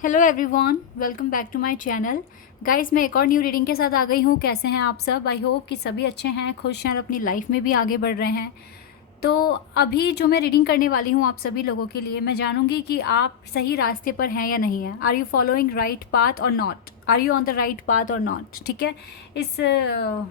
Hello everyone, welcome back to my channel. Guys, मैं एक और न्यू रीडिंग के साथ आ गई हूँ। कैसे हैं आप सब? आई होप कि सभी अच्छे हैं, खुश हैं और अपनी लाइफ में भी आगे बढ़ रहे हैं। तो अभी जो मैं रीडिंग करने वाली हूँ आप सभी लोगों के लिए, मैं जानूंगी कि आप सही रास्ते पर हैं या नहीं हैं। Are you following right path or not? Are you on the right path or not? ठीक है, इस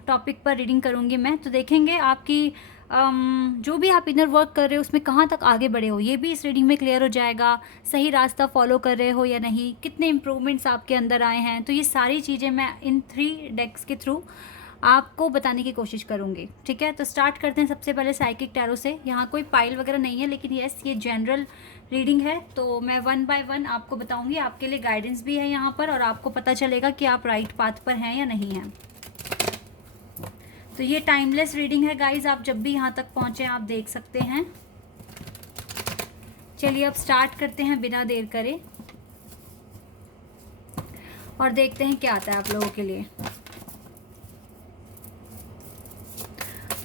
टॉपिक पर रीडिंग करूँगी मैं। तो देखेंगे आपकी जो भी आप इनर वर्क कर रहे हो उसमें कहाँ तक आगे बढ़े हो, ये भी इस रीडिंग में क्लियर हो जाएगा। सही रास्ता फॉलो कर रहे हो या नहीं, कितने इम्प्रूवमेंट्स आपके अंदर आए हैं, तो ये सारी चीज़ें मैं इन 3 डेक्स के थ्रू आपको बताने की कोशिश करूँगी। ठीक है, तो स्टार्ट करते हैं सबसे पहले साइकिक टैरो से। यहाँ कोई पाइल वगैरह नहीं है, लेकिन यस, ये जनरल रीडिंग है, तो मैं 1 बाय 1 आपको बताऊँगी। आपके लिए गाइडेंस भी है यहाँ पर, और आपको पता चलेगा कि आप राइट पाथ पर हैं या नहीं हैं। तो ये टाइमलेस रीडिंग है गाइज, आप जब भी यहाँ तक पहुँचे आप देख सकते हैं। चलिए अब स्टार्ट करते हैं बिना देर करे, और देखते हैं क्या आता है आप लोगों के लिए।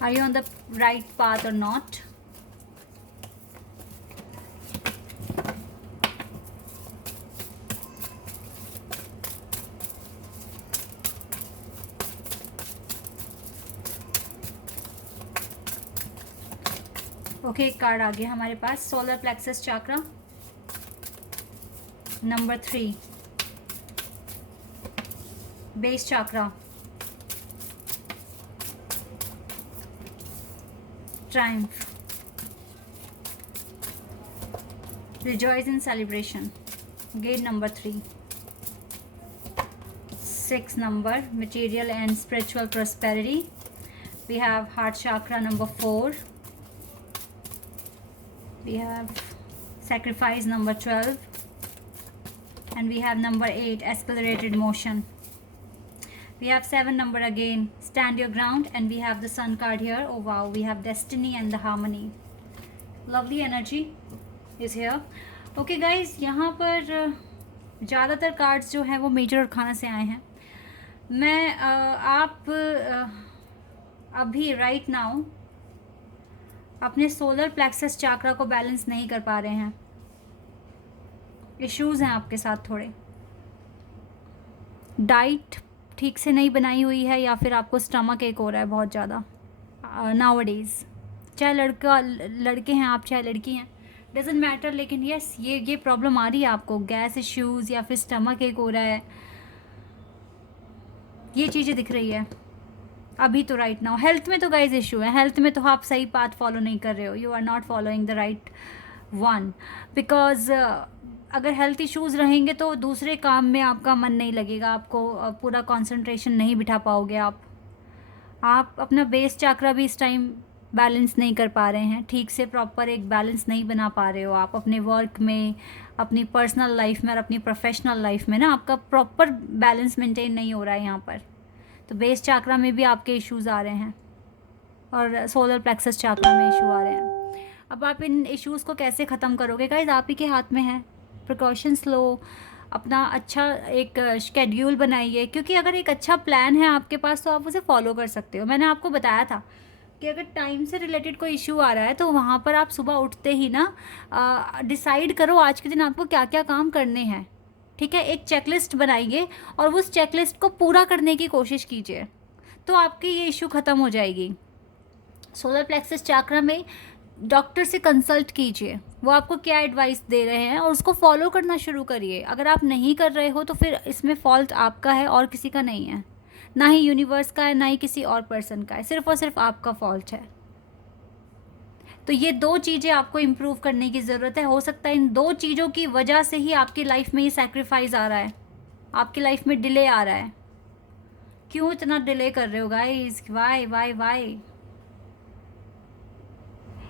Are you on the right path or not? Okay, एक कार्ड आ गया हमारे पास, solar plexus chakra number 3, base chakra, triumph, rejoice in celebration, gate number 3, 6 number, material and spiritual prosperity. We have heart chakra number 4, we have sacrifice number 12, and we have number 8, accelerated motion. We have 7 number again, stand your ground, and we have the sun card here. Oh wow, we have destiny and the harmony. Lovely energy is here. Okay guys, यहाँ पर ज़्यादातर cards जो हैं वो major अरखाना से आए हैं। मैं आप अभी राइट नाउ अपने सोलर प्लेक्सस चाक्रा को बैलेंस नहीं कर पा रहे हैं। इश्यूज़ हैं आपके साथ थोड़े। डाइट ठीक से नहीं बनाई हुई है, या फिर आपको स्टमक एक हो रहा है बहुत ज़्यादा नाउअडेज़। चाहे लड़के हैं आप, चाहे लड़की हैं, डजेंट मैटर, लेकिन यस, ये प्रॉब्लम आ रही है आपको। गैस इश्यूज़ या फिर स्टमक एक हो रहा है, ये चीज़ें दिख रही है अभी तो राइट नाउ। हेल्थ में तो गाइज इशू है, हेल्थ में तो आप सही पाथ फॉलो नहीं कर रहे हो। You are not following the right one, because अगर हेल्थ इश्यूज़ रहेंगे तो दूसरे काम में आपका मन नहीं लगेगा, आपको पूरा कंसंट्रेशन नहीं बिठा पाओगे आप अपना बेस चाक्रा भी इस टाइम बैलेंस नहीं कर पा रहे हैं ठीक से। प्रॉपर एक बैलेंस नहीं बना पा रहे हो आप अपने वर्क में, अपनी पर्सनल लाइफ में और अपनी प्रोफेशनल लाइफ में ना, आपका प्रॉपर बैलेंस मेंटेन नहीं हो रहा है यहाँ पर। तो बेस चाक्रा में भी आपके इश्यूज़ आ रहे हैं, और सोलर प्लेक्सस चाक्रा में इशू आ रहे हैं। अब आप इन इश्यूज़ को कैसे ख़त्म करोगे गाइस, आप ही के हाथ में है। प्रिकॉशंस लो, अपना अच्छा एक शेड्यूल बनाइए, क्योंकि अगर एक अच्छा प्लान है आपके पास तो आप उसे फॉलो कर सकते हो। मैंने आपको बताया था कि अगर टाइम से रिलेटेड कोई इशू आ रहा है तो वहाँ पर आप सुबह उठते ही ना डिसाइड करो आज के दिन आपको क्या क्या काम करने हैं। ठीक है, एक चेकलिस्ट बनाइए और उस चेकलिस्ट को पूरा करने की कोशिश कीजिए, तो आपकी ये इशू ख़त्म हो जाएगी। सोलर प्लेक्सस चाक्रा में डॉक्टर से कंसल्ट कीजिए, वो आपको क्या एडवाइस दे रहे हैं और उसको फॉलो करना शुरू करिए। अगर आप नहीं कर रहे हो तो फिर इसमें फॉल्ट आपका है और किसी का नहीं है, ना ही यूनिवर्स का है, ना ही किसी और पर्सन का है, सिर्फ और सिर्फ आपका फॉल्ट है। तो ये 2 चीज़ें आपको इम्प्रूव करने की ज़रूरत है। हो सकता है इन 2 चीज़ों की वजह से ही आपकी लाइफ में ये सैक्रिफाइस आ रहा है, आपकी लाइफ में डिले आ रहा है। क्यों इतना डिले कर रहे हो गाइस? Why why why?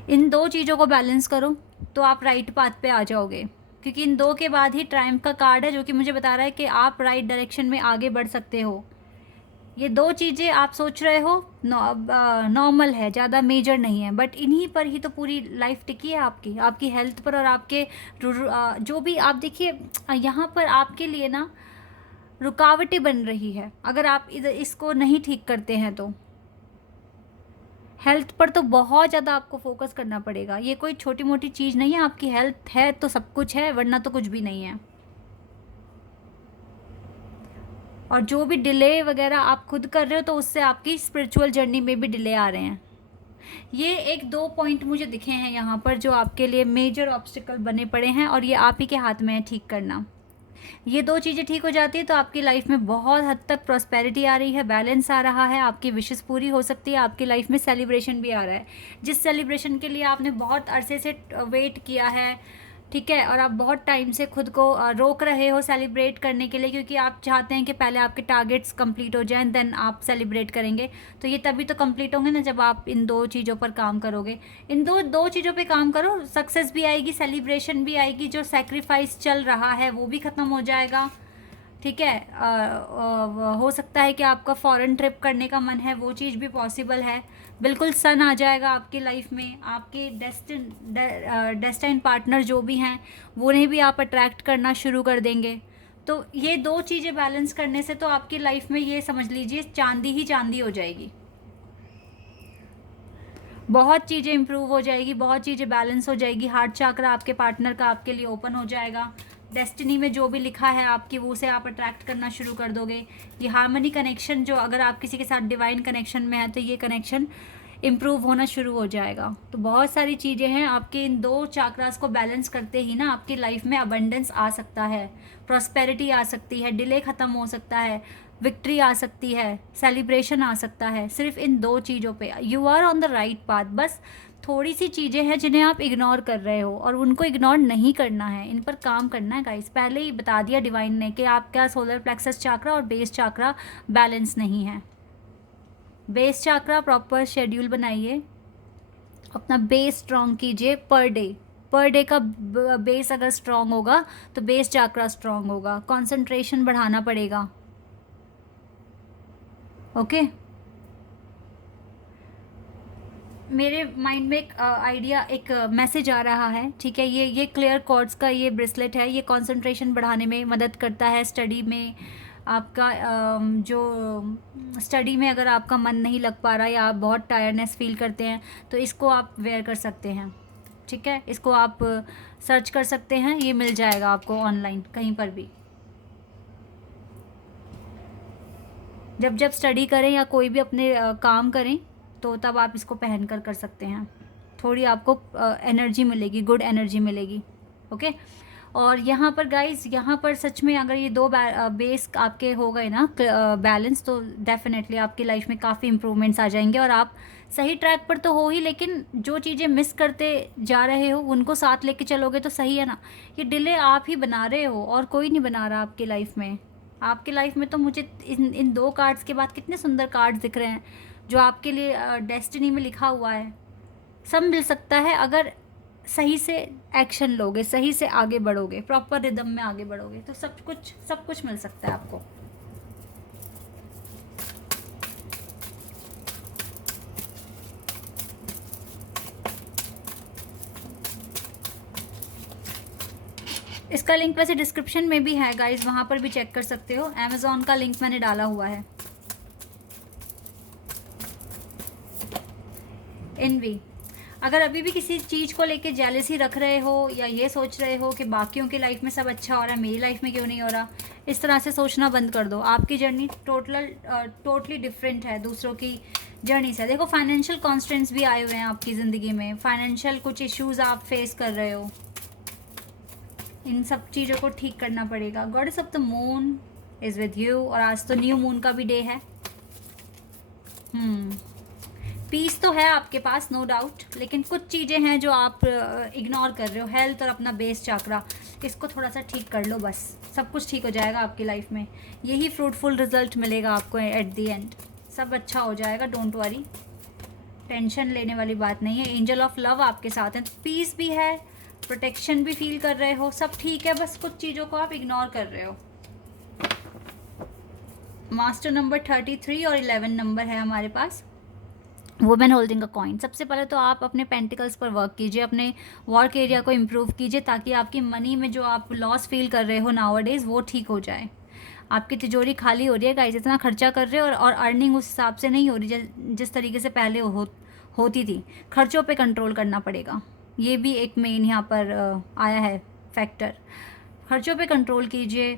इन 2 चीज़ों को बैलेंस करो तो आप राइट पाथ पे आ जाओगे, क्योंकि इन 2 के बाद ही ट्रायम्फ का कार्ड है जो कि मुझे बता रहा है कि आप राइट डायरेक्शन में आगे बढ़ सकते हो। ये 2 चीज़ें आप सोच रहे हो नॉर्मल है, ज़्यादा मेजर नहीं है, बट इन्हीं पर ही तो पूरी लाइफ टिकी है आपकी हेल्थ पर, और आपके जो भी आप देखिए यहाँ पर आपके लिए ना रुकावटें बन रही है। अगर आप इधर इसको नहीं ठीक करते हैं तो हेल्थ पर तो बहुत ज़्यादा आपको फोकस करना पड़ेगा। ये कोई छोटी मोटी चीज़ नहीं है, आपकी हेल्थ है तो सब कुछ है, वरना तो कुछ भी नहीं है। और जो भी डिले वगैरह आप खुद कर रहे हो तो उससे आपकी स्पिरिचुअल जर्नी में भी डिले आ रहे हैं। ये एक दो पॉइंट मुझे दिखे हैं यहाँ पर जो आपके लिए मेजर ऑब्स्टिकल बने पड़े हैं, और ये आप ही के हाथ में है ठीक करना। ये दो चीज़ें ठीक हो जाती है तो आपकी लाइफ में बहुत हद तक प्रॉस्पेरिटी आ रही है, बैलेंस आ रहा है, आपकी विशेस पूरी हो सकती है, आपकी लाइफ में सेलिब्रेशन भी आ रहा है। जिस सेलिब्रेशन के लिए आपने बहुत अरसे से वेट किया है, ठीक है, और आप बहुत टाइम से खुद को रोक रहे हो सेलिब्रेट करने के लिए, क्योंकि आप चाहते हैं कि पहले आपके टारगेट्स कंप्लीट हो जाएं, देन आप सेलिब्रेट करेंगे। तो ये तभी तो कंप्लीट होंगे ना जब आप इन दो चीज़ों पर काम करोगे। इन दो चीज़ों पे काम करो, सक्सेस भी आएगी, सेलिब्रेशन भी आएगी, जो सेक्रीफाइस चल रहा है वो भी ख़त्म हो जाएगा, ठीक है। हो सकता है कि आपका फॉरेन ट्रिप करने का मन है, वो चीज़ भी पॉसिबल है। बिल्कुल सन आ जाएगा आपकी लाइफ में, आपके डेस्टिन पार्टनर जो भी हैं वो उन्हें भी आप अट्रैक्ट करना शुरू कर देंगे। तो ये दो चीज़ें बैलेंस करने से तो आपकी लाइफ में ये समझ लीजिए चांदी ही चांदी हो जाएगी। बहुत चीज़ें इंप्रूव हो जाएगी, बहुत चीज़ें बैलेंस हो जाएगी। हार्ट चक्र आपके पार्टनर का आपके लिए ओपन हो जाएगा। डेस्टिनी में जो भी लिखा है आपकी वो से आप अट्रैक्ट करना शुरू कर दोगे। ये हार्मनी कनेक्शन, जो अगर आप किसी के साथ डिवाइन कनेक्शन में है तो ये कनेक्शन इम्प्रूव होना शुरू हो जाएगा। तो बहुत सारी चीज़ें हैं, आपके इन दो चाक्रास को बैलेंस करते ही ना आपकी लाइफ में अबंडेंस आ सकता है, प्रॉस्पेरिटी आ सकती है, डिले ख़त्म हो सकता है, विक्ट्री आ सकती है, सेलिब्रेशन आ सकता है। सिर्फ इन दो चीज़ों पे you are on the right path. बस थोड़ी सी चीज़ें हैं जिन्हें आप इग्नोर कर रहे हो, और उनको इग्नोर नहीं करना है, इन पर काम करना है गाइस। पहले ही बता दिया डिवाइन ने कि आपका सोलर प्लेक्सस चाक्रा और बेस चाक्रा बैलेंस नहीं है। बेस चाक्रा प्रॉपर शेड्यूल बनाइए, अपना बेस स्ट्रॉन्ग कीजिए। पर डे का बेस अगर स्ट्रॉन्ग होगा तो बेस चाक्रा स्ट्रॉन्ग होगा। कंसंट्रेशन बढ़ाना पड़ेगा, ओके। मेरे माइंड में एक आइडिया, एक मैसेज आ रहा है, ठीक है। ये क्लियर कॉर्ड्स का ये ब्रेसलेट है, ये कंसंट्रेशन बढ़ाने में मदद करता है। स्टडी में आपका जो स्टडी में अगर आपका मन नहीं लग पा रहा या आप बहुत टायर्डनेस फील करते हैं तो इसको आप वेयर कर सकते हैं, ठीक है। इसको आप सर्च कर सकते हैं, ये मिल जाएगा आपको ऑनलाइन कहीं पर भी। जब जब स्टडी करें या कोई भी अपने काम करें तो तब आप इसको पहन कर सकते हैं। थोड़ी आपको एनर्जी मिलेगी, गुड एनर्जी मिलेगी, ओके। और यहाँ पर गाइस, यहाँ पर सच में अगर ये दो बेस आपके हो गए ना बैलेंस, तो डेफिनेटली आपकी लाइफ में काफ़ी इंप्रूवमेंट्स आ जाएंगे और आप सही ट्रैक पर तो हो ही, लेकिन जो चीज़ें मिस करते जा रहे हो उनको साथ लेके चलोगे तो सही है ना। ये डिले आप ही बना रहे हो और कोई नहीं बना रहा आपकी लाइफ में। आपकी लाइफ में तो मुझे इन दो कार्ड्स के बाद कितने सुंदर कार्ड्स दिख रहे हैं जो आपके लिए डेस्टिनी में लिखा हुआ है। सब मिल सकता है अगर सही से एक्शन लोगे, सही से आगे बढ़ोगे, प्रॉपर रिदम में आगे बढ़ोगे तो सब कुछ मिल सकता है आपको। इसका लिंक वैसे डिस्क्रिप्शन में भी है गाइस, वहाँ पर भी चेक कर सकते हो। अमेज़ॉन का लिंक मैंने डाला हुआ है। एनवी, अगर अभी भी किसी चीज़ को लेके जेलसी रख रहे हो या ये सोच रहे हो कि बाकियों की लाइफ में सब अच्छा हो रहा है, मेरी लाइफ में क्यों नहीं हो रहा, इस तरह से सोचना बंद कर दो। आपकी जर्नी टोटली डिफरेंट है दूसरों की जर्नी से। देखो, फाइनेंशियल कॉन्स्टेंट्स भी आए हुए हैं आपकी ज़िंदगी में, फाइनेंशियल कुछ इश्यूज़ आप फेस कर रहे हो, इन सब चीज़ों को ठीक करना पड़ेगा। Goddess of the moon is with you, और आज तो न्यू मून का भी डे है। पीस तो है आपके पास, नो डाउट, लेकिन कुछ चीज़ें हैं जो आप इग्नोर कर रहे हो। हेल्थ और अपना बेस चाक्रा, इसको थोड़ा सा ठीक कर लो, बस सब कुछ ठीक हो जाएगा आपकी लाइफ में। यही फ्रूटफुल रिजल्ट मिलेगा आपको एट दी एंड। सब अच्छा हो जाएगा, डोंट वरी, टेंशन लेने वाली बात नहीं है। एंजल ऑफ लव आपके साथ हैं, पीस भी है, प्रोटेक्शन भी फील कर रहे हो, सब ठीक है, बस कुछ चीज़ों को आप इग्नोर कर रहे हो। मास्टर नंबर 33 और 11 नंबर है हमारे पास। Women holding a coin. सबसे पहले तो आप अपने पेंटिकल्स पर वर्क कीजिए, अपने वर्क एरिया को इम्प्रूव कीजिए, ताकि आपकी मनी में जो आप लॉस फील कर रहे हो नाउअडेज वो ठीक हो जाए। आपकी तिजोरी खाली हो रही है गाइस, इतना खर्चा कर रहे हो और अर्निंग उस हिसाब से नहीं हो रही जिस तरीके से पहले होती थी। खर्चों पे कंट्रोल करना पड़ेगा, ये भी एक मेन यहाँ पर आया है फैक्टर। खर्चों पे कंट्रोल कीजिए,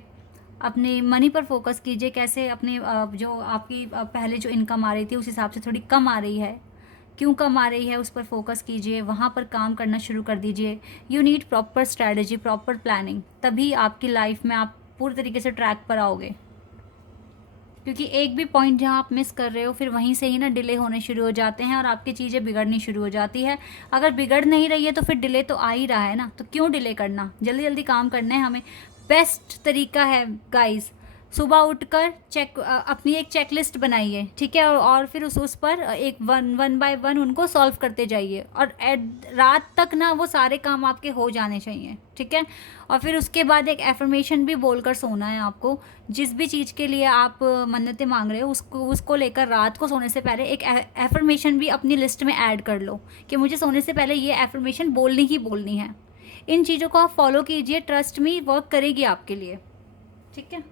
अपने मनी पर फोकस कीजिए, कैसे अपने जो आपकी पहले जो इनकम आ रही थी उस हिसाब से थोड़ी कम आ रही है, क्यों कम आ रही है उस पर फोकस कीजिए, वहाँ पर काम करना शुरू कर दीजिए। You need proper strategy, proper planning, तभी आपकी लाइफ में आप पूरी तरीके से ट्रैक पर आओगे। क्योंकि एक भी पॉइंट जहाँ आप मिस कर रहे हो फिर वहीं से ही ना डिले होने शुरू हो जाते हैं और आपकी चीज़ें बिगड़नी शुरू हो जाती है। अगर बिगड़ नहीं रही है तो फिर डिले तो आ ही रहा है ना, तो क्यों डिले करना, जल्दी जल्दी काम करना है हमें। बेस्ट तरीका है गाइस, सुबह उठकर अपनी एक चेकलिस्ट बनाइए, ठीक है, और फिर उस पर एक वन बाय वन उनको सॉल्व करते जाइए, और रात तक ना वो सारे काम आपके हो जाने चाहिए, ठीक है। और फिर उसके बाद एक एफर्मेशन भी बोलकर सोना है आपको। जिस भी चीज़ के लिए आप मन्नतें मांग रहे हो उसको लेकर रात को सोने से पहले एक एफर्मेशन भी अपनी लिस्ट में ऐड कर लो कि मुझे सोने से पहले ये एफर्मेशन बोलनी ही बोलनी है। इन चीज़ों को आप फॉलो कीजिए, ट्रस्ट मी वर्क करेगी आपके लिए, ठीक है।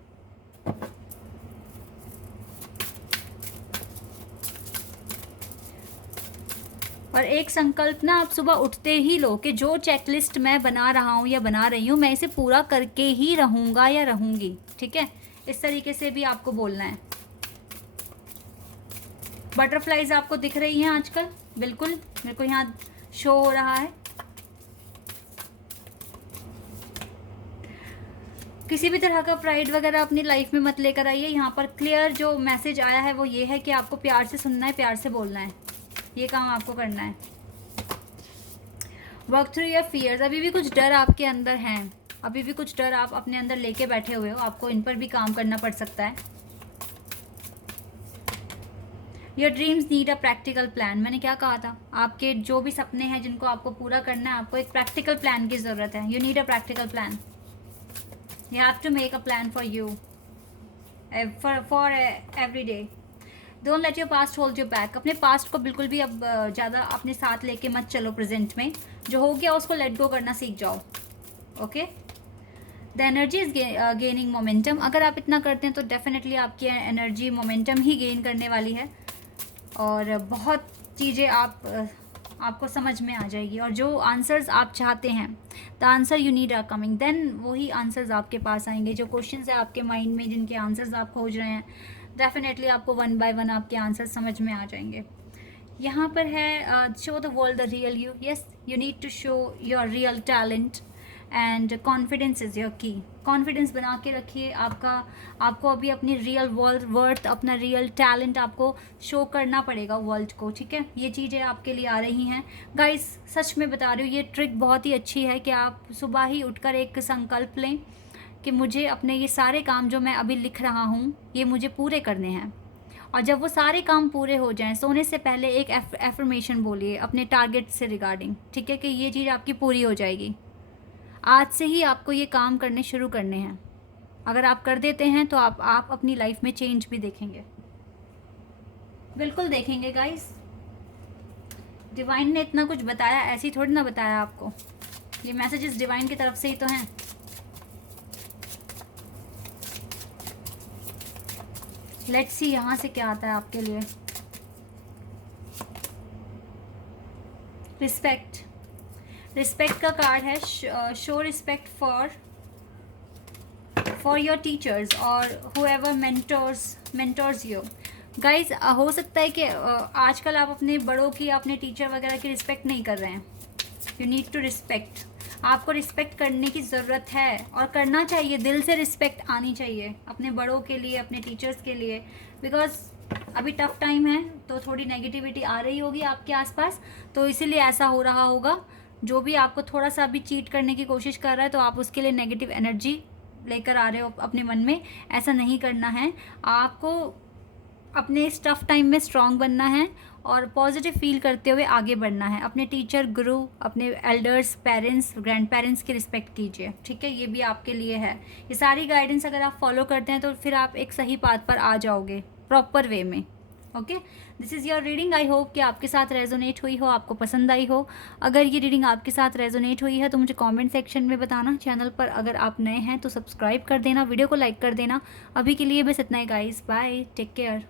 और एक संकल्प ना आप सुबह उठते ही लो कि जो चेकलिस्ट मैं बना रहा हूँ या बना रही हूँ मैं इसे पूरा करके ही रहूँगा या रहूँगी, ठीक है। इस तरीके से भी आपको बोलना है। बटरफ्लाइज आपको दिख रही हैं आजकल, बिल्कुल मेरे को यहाँ शो हो रहा है। किसी भी तरह का प्राइड वगैरह अपनी लाइफ में मत लेकर आइए। यहाँ पर क्लियर जो मैसेज आया है वो ये है कि आपको प्यार से सुनना है, प्यार से बोलना है, ये काम आपको करना है। वर्क थ्रू योर फियर्स, अभी भी कुछ डर आपके अंदर हैं, अभी भी कुछ डर आप अपने अंदर लेके बैठे हुए हो, आपको इन पर भी काम करना पड़ सकता है। Your dreams need a practical plan, मैंने क्या कहा था, आपके जो भी सपने हैं जिनको आपको पूरा करना है आपको एक प्रैक्टिकल प्लान की ज़रूरत है। You need a practical plan, you have to make a plan for you for every day. Don't let your past hold you back, अपने पास्ट को बिल्कुल भी अब ज़्यादा अपने साथ लेके मत चलो, प्रेजेंट में जो हो गया उसको लेट गो करना सीख जाओ, okay. The energy is gaining momentum, अगर आप इतना करते हैं तो डेफिनेटली आपकी एनर्जी मोमेंटम ही गेन करने वाली है और बहुत चीज़ें आपको समझ में आ जाएगी। और जो आंसर्स आप चाहते हैं, the answer you need are coming, then वही आंसर्स आपके पास आएंगे। जो क्वेश्चंस है आपके माइंड में जिनके आंसर्स आप खोज रहे हैं, डेफिनेटली आपको वन बाय वन आपके आंसर समझ में आ जाएंगे। यहाँ पर है show the world the real you, yes you need to show your real talent and confidence is your key. Confidence बना के रखिए, आपको अभी अपनी रियल वर्थ, अपना रियल टैलेंट आपको शो करना पड़ेगा वर्ल्ड को, ठीक है। ये चीज़ें आपके लिए आ रही हैं गाइस, सच में बता रही हूँ, ये ट्रिक बहुत ही अच्छी है कि आप सुबह ही उठकर एक संकल्प लें कि मुझे अपने ये सारे काम जो मैं अभी लिख रहा हूँ ये मुझे पूरे करने हैं। और जब वो सारे काम पूरे हो जाएं, सोने से पहले एक एफर्मेशन बोलिए अपने टारगेट से रिगार्डिंग, ठीक है, कि ये चीज़ आपकी पूरी हो जाएगी। आज से ही आपको ये काम करने शुरू करने हैं। अगर आप कर देते हैं तो आप अपनी लाइफ में चेंज भी देखेंगे, बिल्कुल देखेंगे गाइस। डिवाइन ने इतना कुछ बताया, ऐसे ही थोड़ी ना बताया आपको, ये मैसेजेस डिवाइन की तरफ से ही तो हैं। लेट्स सी यहाँ से क्या आता है आपके लिए। रिस्पेक्ट का कार्ड है, show respect for your teachers और हुएवर मेंटर्स यू। गाइज हो सकता है कि आजकल आप अपने बड़ों की, अपने टीचर वगैरह की रिस्पेक्ट नहीं कर रहे हैं। यू नीड टू रिस्पेक्ट, आपको रिस्पेक्ट करने की ज़रूरत है और करना चाहिए, दिल से रिस्पेक्ट आनी चाहिए अपने बड़ों के लिए, अपने टीचर्स के लिए। बिकॉज अभी टफ टाइम है तो थोड़ी नेगेटिविटी आ रही होगी आपके आसपास, तो इसीलिए ऐसा हो रहा होगा। जो भी आपको थोड़ा सा भी चीट करने की कोशिश कर रहा है तो आप उसके लिए नेगेटिव एनर्जी लेकर आ रहे हो अपने मन में। ऐसा नहीं करना है, आपको अपने इस टफ टाइम में स्ट्रांग बनना है और पॉजिटिव फील करते हुए आगे बढ़ना है। अपने टीचर, गुरु, अपने एल्डर्स, पेरेंट्स, ग्रैंड पेरेंट्स की रिस्पेक्ट कीजिए, ठीक है। ये भी आपके लिए है। ये सारी गाइडेंस अगर आप फॉलो करते हैं तो फिर आप एक सही पाथ पर आ जाओगे प्रॉपर वे में, okay. This is your reading, I hope कि आपके साथ रेजोनेट हुई हो, आपको पसंद आई हो। अगर ये रीडिंग आपके साथ रेजोनेट हुई है तो मुझे कमेंट सेक्शन में बताना। चैनल पर अगर आप नए हैं तो सब्सक्राइब कर देना, वीडियो को लाइक कर देना। अभी के लिए बस इतना ही गाइस, बाय, टेक केयर।